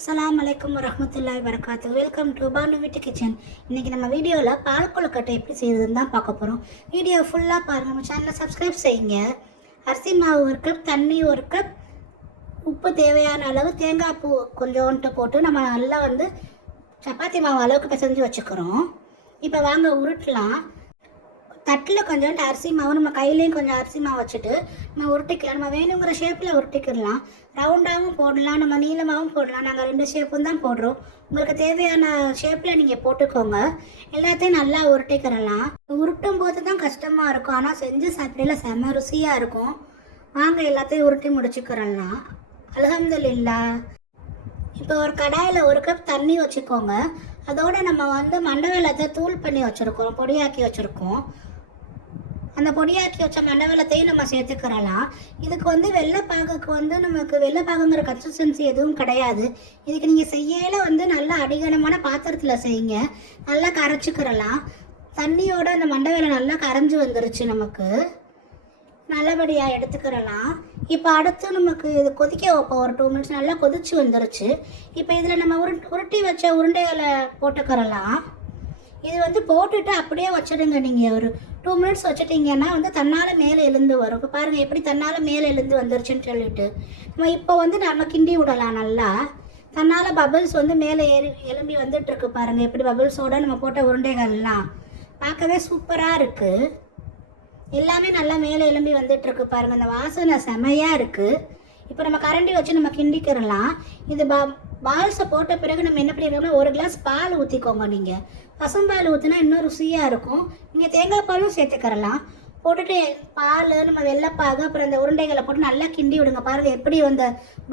அஸ்ஸலாமு அலைக்கும் வரஹ்மத்துல்லாஹி வரகாத்து. வெல்கம் டு பானு வீட்டு கிச்சன். இன்றைக்கி நம்ம வீடியோவில் பால் கொழுக்கட்டை எப்படி செய்கிறதுன்னு தான் பார்க்க போகிறோம். வீடியோ ஃபுல்லாக பாருங்கள். நம்ம சேனலை சப்ஸ்கிரைப் செய்யுங்க. அரிசி மாவு 1 கப், தண்ணி 1 கப், உப்பு தேவையான அளவு, தேங்காய் பூ கொஞ்சோன்ட்டு போட்டு நம்ம நல்லா சப்பாத்தி மாவு அளவுக்கு பிசைஞ்சு வச்சுக்கிறோம். இப்போ வாங்க உருட்டலாம். தட்டில் கொஞ்சோண்டு அரிசி மாவு, நம்ம கையிலையும் கொஞ்சம் அரிசி மாவு வச்சுட்டு நம்ம உருட்டிக்கலாம். நம்ம வேணுங்கிற ஷேப்பில் உருட்டிக்கிடலாம். ரவுண்டாகவும் போடலாம், நம்ம நீளமாகவும் போடலாம். நாங்கள் 2 ஷேப்பும் தான் போடுறோம். உங்களுக்கு தேவையான ஷேப்பில் நீங்கள் போட்டுக்கோங்க. எல்லாத்தையும் நல்லா உருட்டிக்கிறலாம். உருட்டும் போது தான் கஷ்டமாக இருக்கும், ஆனால் செஞ்சு சாப்பிடல செம்ம ருசியாக இருக்கும். வாங்க எல்லாத்தையும் உருட்டி முடிச்சுக்கிறலாம். அல்ஹம்துலில்லாஹ். இப்போ ஒரு கடாயில் 1 கப் தண்ணி வச்சுக்கோங்க. அதோடு நம்ம மண்டவெல்லத்தை தூள் பண்ணி வச்சுருக்கோம், பொடியாக்கி வச்சுருக்கோம். அந்த பொடியாக்கி வச்ச மண்டவெல்லத்தையும் நம்ம சேர்த்துக்கிறலாம். இதுக்கு வெள்ளைப்பாகுக்கு நமக்கு வெள்ளைப்பாகுங்கிற கன்சிஸ்டன்சி எதுவும் கிடையாது. இதுக்கு நீங்கள் செய்யல நல்லா அடிகனமான பாத்திரத்தில் செய்யுங்க. நல்லா கரைச்சிக்கிறலாம். தண்ணியோட அந்த மண்டவெல்லம் நல்லா கரைஞ்சி வந்துருச்சு, நமக்கு நல்லபடியாக எடுத்துக்கிறலாம். இப்போ அடுத்து நமக்கு இது கொதிக்க வைப்போம். ஒரு 2 மினிட்ஸ் நல்லா கொதிச்சு வந்துருச்சு. இப்போ இதில் நம்ம உருட்டி வச்ச உருண்டைகளை போட்டுக்கிறலாம். இது போட்டுட்டு அப்படியே வச்சிடுங்க. நீங்கள் ஒரு 2 மினிட்ஸ் வச்சுட்டிங்கன்னா தன்னால் மேலே எழுந்து வரும். இப்போ பாருங்கள் எப்படி தன்னால் மேலே எழுந்து வந்துருச்சுன்னு சொல்லிட்டு நம்ம இப்போ நம்ம கிண்டி விடலாம். நல்லா தன்னால் பபிள்ஸ் மேலே எழும்பி வந்துட்டுருக்கு. பாருங்கள் எப்படி பபிள்ஸோடு நம்ம போட்ட உருண்டைகள்லாம் பார்க்கவே சூப்பராக இருக்குது. எல்லாமே நல்லா மேலே எழும்பி வந்துட்டுருக்கு. பாருங்கள் அந்த வாசனை செமையாக இருக்குது. இப்போ நம்ம கரண்டி வச்சு நம்ம கிண்டிக்கிறலாம். இது பால்ஸை போட்ட பிறகு நம்ம என்ன பண்ணிடுறோம்னா 1 கிளாஸ் பால் ஊற்றிக்கோங்க. நீங்கள் பசும்பால் ஊற்றினா இன்னும் ருசியாக இருக்கும். நீங்கள் தேங்காய் பாலும் சேர்த்துக்கிறலாம். போட்டுட்டு பால், நம்ம வெள்ளைப்பாகு, அப்புறம் இந்த உருண்டைகளை போட்டு நல்லா கிண்டி விடுங்க. பாருங்கள் எப்படி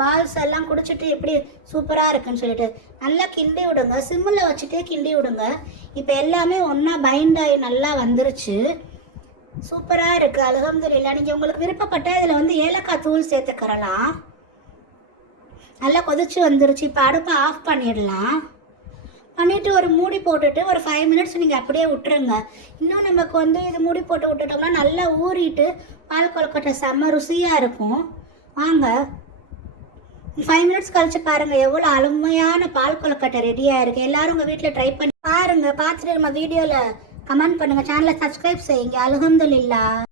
பால்ஸ் எல்லாம் குடிச்சிட்டு எப்படி சூப்பராக இருக்குன்னு சொல்லிட்டு நல்லா கிண்டி விடுங்க. சிம்மில் வச்சுட்டே கிண்டி விடுங்க. இப்போ எல்லாமே ஒன்றா பைண்ட் ஆகி நல்லா வந்துருச்சு. சூப்பராக இருக்குது. அல்ஹம்துலில்லாஹ். நீங்கள் உங்களுக்கு விருப்பப்பட்ட இதில் ஏலக்காய் தூள் சேர்த்துக்கிறலாம். நல்லா கொதிச்சு வந்துருச்சு. இப்போ அடுப்பை ஆஃப் பண்ணிடலாம். பண்ணிவிட்டு ஒரு மூடி போட்டுட்டு ஒரு 5 மினிட்ஸ் நீங்கள் அப்படியே விட்டுருங்க. இன்னும் நமக்கு இது மூடி போட்டு விட்டுட்டோம்னா நல்லா ஊறிட்டு பால் கொழுக்கட்டை செம்ம ருசியாக இருக்கும். வாங்க 5 மினிட்ஸ் கழிச்சு பாருங்கள் எவ்வளோ அருமையான பால் கொழுக்கட்டை ரெடியாக இருக்குது. எல்லோரும் உங்கள் வீட்டில் ட்ரை பண்ணி பாருங்கள். பார்த்துட்டு நம்ம வீடியோவில் கமெண்ட் பண்ணுங்கள். சேனலை சப்ஸ்கிரைப் செய்யுங்க. அல்ஹம்துலில்லாஹ்.